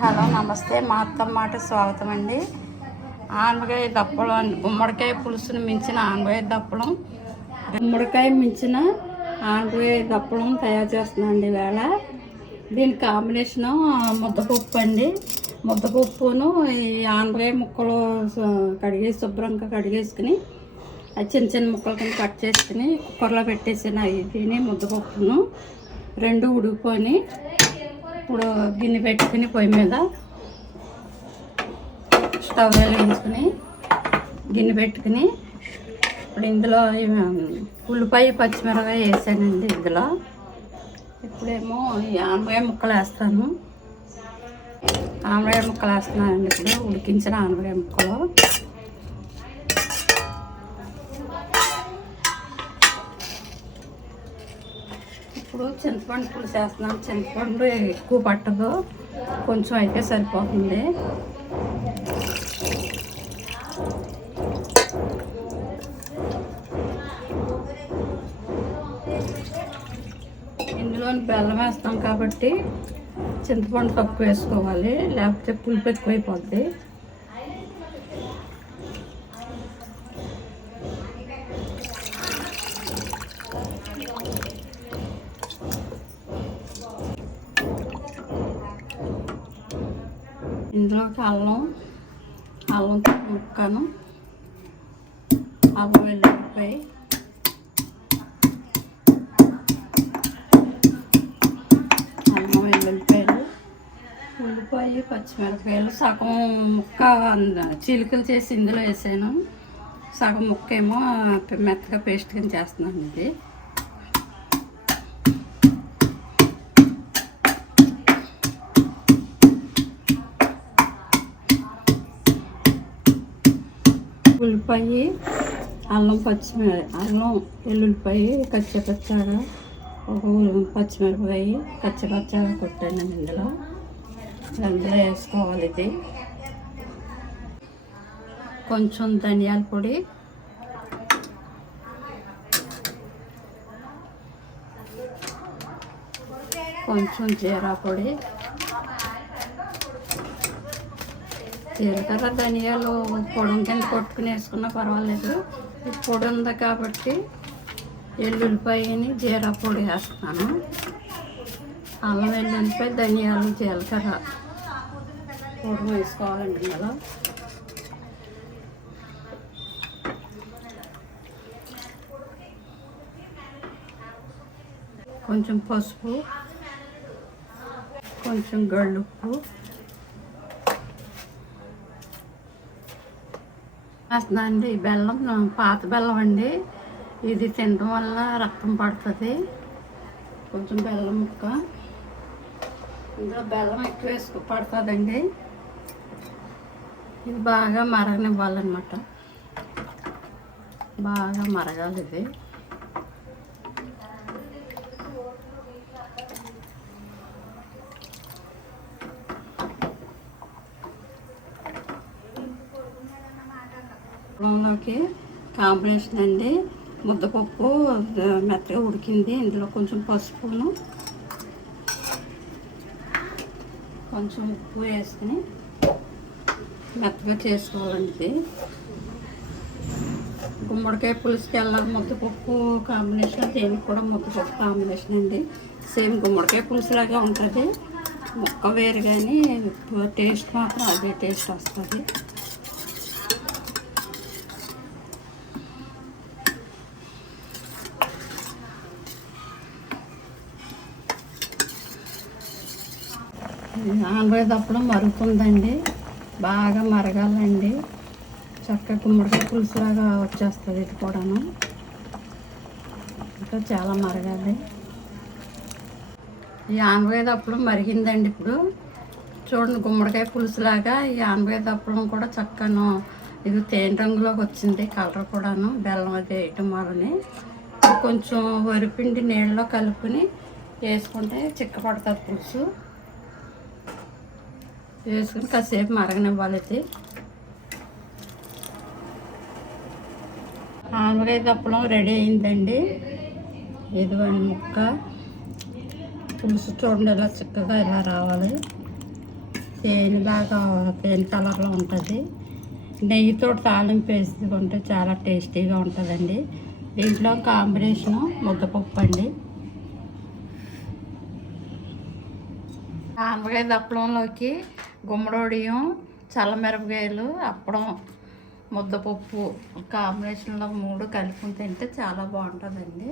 Hello నమస్తే, మా అత్తమ్మాట స్వాగతం అండి. ఆనపకాయ దప్పలం, గుమ్మడికాయ పులుసును మించిన ఆనపకాయ దప్పలం, గుమ్మడికాయ మించిన ఆనపకాయ దప్పలం తయారు చేస్తున్నాండి ఈవేళ. దీని కాంబినేషను ముద్దపప్పు అండి. ముద్దపప్పును ఈ ఆనపకాయ ముక్కలు కడిగేసి శుభ్రంగా కడిగేసుకుని అది చిన్న చిన్న ముక్కల కింద కట్ చేసుకుని కుక్కర్లో పెట్టేసిన దీని ముద్దపప్పును రెండు ఉడికిపోయి ఇప్పుడు గిన్నె పెట్టుకుని పొయ్యి మీద స్టవ్ వెలిగించుకుని గిన్నె పెట్టుకుని ఇప్పుడు ఇందులో ఉల్లిపాయ పచ్చిమిరపకాయ వేసానండి. ఇందులో ఇప్పుడేమో ఈ ఆనపకాయ ముక్కలు వేస్తాను. ఆనపకాయ ముక్కలు వేస్తున్నానండి. ఇప్పుడు ఉడికించిన ఆనపకాయ ముక్కలు ఇప్పుడు చింతపండు పులుసు వేస్తున్నాను. చింతపండు ఎక్కువ పట్టదు, కొంచెం అయితే సరిపోతుంది. ఇందులో బెల్లం వేస్తాం కాబట్టి చింతపండు తక్కువ వేసుకోవాలి, లేకపోతే పులుపు ఎక్కువైపోద్ది. ఇందులోకి అల్లం ముక్కను, అల్లం వెల్లుల్లిపాయ, ఉల్లిపాయ పచ్చిమిరపకాయలు సగం ముక్క చిలుకలు చేసి ఇందులో వేసాను. సగం ముక్క ఏమో మెత్తగా పేస్ట్ కింద చేస్తున్నాను. ఇది ఉల్లిపాయ, అల్లం వెల్లుల్లిపాయ కచ్చపచ్చగా, ఒక పచ్చిమిరపకాయ కచ్చపచ్చగా కొట్టాను. ఇందులో వేసుకోవాలి. ఇది కొంచెం ధనియాల పొడి, కొంచెం జీరా పొడి, జీలకర్ర ధనియాలు పొడి కింద కొట్టుకుని వేసుకున్నా పర్వాలేదు. ఈ పొడి ఉంది కాబట్టి ఎల్లుల్లిపాయని జీరా పొడి వేస్తాను. అల్లం వెల్లుల్లిపాయ ధనియాలు జీలకర్ర పొడి వేసుకోవాలండి. ఇందులో కొంచెం పసుపు, కొంచెం గళ్ళుప్పు వేస్తుందండి. బెల్లం పాత బెల్లం అండి, ఇది తినడం వల్ల రక్తం పడుతుంది. కొంచెం బెల్లం ముక్క, ఇందులో బెల్లం ఎక్కువ పడుతుందండి. ఇది బాగా మరగనివ్వాలన్నమాట, బాగా మరగాలి. ఇది లోకి కాంబినేషన్ అండి. ముద్దపప్పు మెత్తగా ఉడికింది. ఇందులో కొంచెం పసుపును, కొంచెం ఉప్పు వేసుకుని మెత్తగా చేసుకోవాలండి. గుమ్మడికాయ పులుసుకి వెళ్ళాలి ముద్దపప్పు కాంబినేషన్, దేనికి కూడా ముద్దపప్పు కాంబినేషన్ అండి. సేమ్ గుమ్మడికాయ పులుసులాగా ఉంటుంది, ముక్క వేరు కానీ టేస్ట్ మాత్రం అదే టేస్ట్ వస్తుంది. ఆనపకాయ దప్పడం మరుగుతుందండి, బాగా మరగాలండి. చక్కగా గుమ్మడికాయ పులుసులాగా వచ్చేస్తుంది. ఇది కూడాను ఇంకా చాలా మరగాలి. ఈ ఆనపకాయ దప్పడం మరిగిందండి. ఇప్పుడు చూడండి, గుమ్మడికాయ పులుసులాగా ఈ ఆనపకాయ దప్పడం కూడా చక్కగా ఇది తేనె రంగులోకి వచ్చింది. కలర్ కూడాను బెల్లం అది వేయటం వలని కొంచెం వరిపిండి నీళ్ళలో కలుపుకొని వేసుకుంటే చిక్కపడుతుంది పులుసు. వేసుకుని కాసేపు మరగనివ్వాలి. ఆనపకాయ దప్పడం రెడీ అయిందండి. ఇదిగోండి ముక్క పులుసు చూడండి, ఇలా చిక్కగా ఇలా రావాలి. తేనె కలర్లో ఉంటుంది. నెయ్యితో తాలింపు వేసుకుంటే చాలా టేస్టీగా ఉంటుందండి. దీంట్లో కాంబినేషను ముద్దపప్పు అండి. ఆనపకాయ దప్పలంలోకి గుమ్మడొడియం, చల్లమిరపకాయలు, అప్పడం, ముద్దపప్పు కాంబినేషన్లో 3 కలుపుకుని తింటే చాలా బాగుంటుందండి.